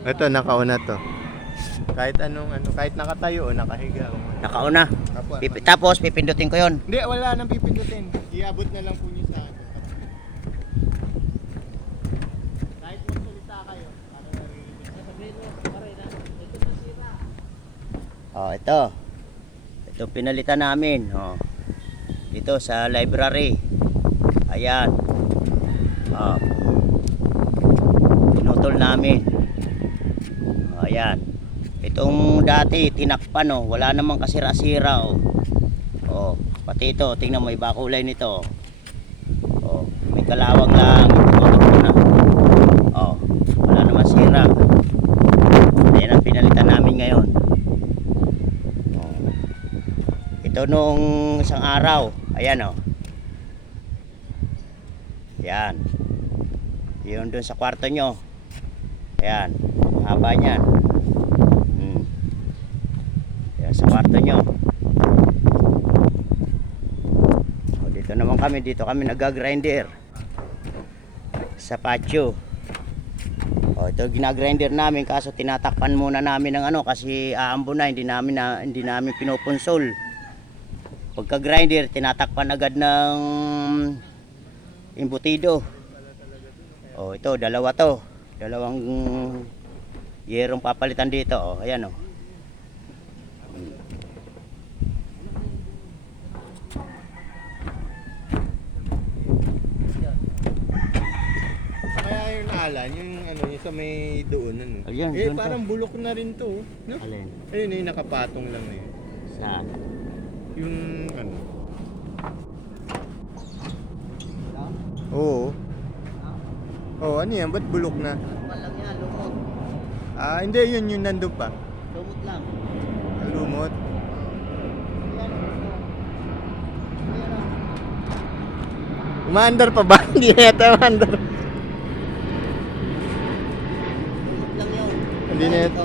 Ito, nakauna to. Kahit anong ano, kahit nakatayo o nakahiga. Nakauna. Apo, Tapos pipindutin ko yon. hindi, wala nang pipindutin. Iabot na lang po niyo sa akin. Kahit magsalita kayo, para narinig. Sasabihin mo, pare na, ito nasira. Oh, ito. Ito pinalitan namin. Oh. Dito sa library. Ayan. Oh. Pinutol namin. Oh, ayan. Itong dati tinakpan, oh. Wala namang kasira-sira, oh. Oh, pati ito, tingnan mo iba kulay nito. Oh, may kalawang lang, tumatakbo na. Oh, wala namang sira. Ayan ang pinalitan namin ngayon. Oh. Ito noong isang araw, ayan, oh. Ayan. Yun dun sa kwarto nyo. Ayan, haba niyan. Ayan, sa kwarto nyo. Dito naman kami, dito kami nag-grinder sa patio. Ito ginagrinder namin kaso tinatakpan muna namin ng ano kasi aambo na, hindi namin pinupunsol. Pagka grinder tinatakpan agad ng imbutido. Ito dalawa to. Dalawang yerong papalitan dito, ayan, oh. Yung ano, yung sa may doon ano. Ayan, doon parang bulok na rin to, no? Alin? Ayun, yung nakapatong lang na yun. Saan? Yung ano. Oo. Oh, ano yan? Ba't bulok na? Walang yan, lumot. Hindi, yun yung nandun pa. Lumot lang. Lumot. Umaandar pa ba? Hindi na yata umaandar. Lumot lang yun. Hindi na Ito.